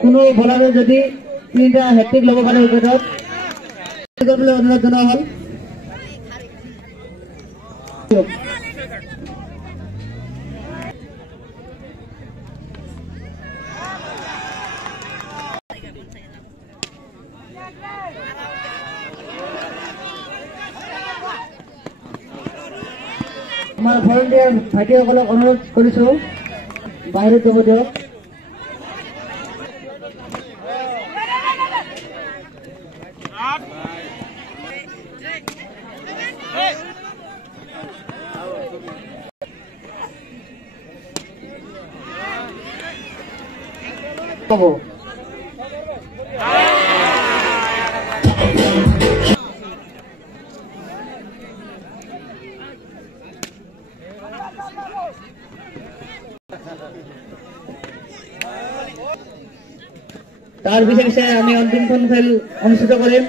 কোনো বলাৰে যদি তিনটা হ্যাট্ৰিক ল'ব পাৰে উইকেটত কৰিবলৈ অনুৰোধ জনোৱা হ'ল। আমাৰ ভলেণ্টিয়াৰ ভাইটিসকলক অনুৰোধ কৰিছোঁ বাহিৰত যাব দিয়ক। হ'ব তাৰ পিছে আমি অন্তিমখন খেল অনুষ্ঠিত কৰিম।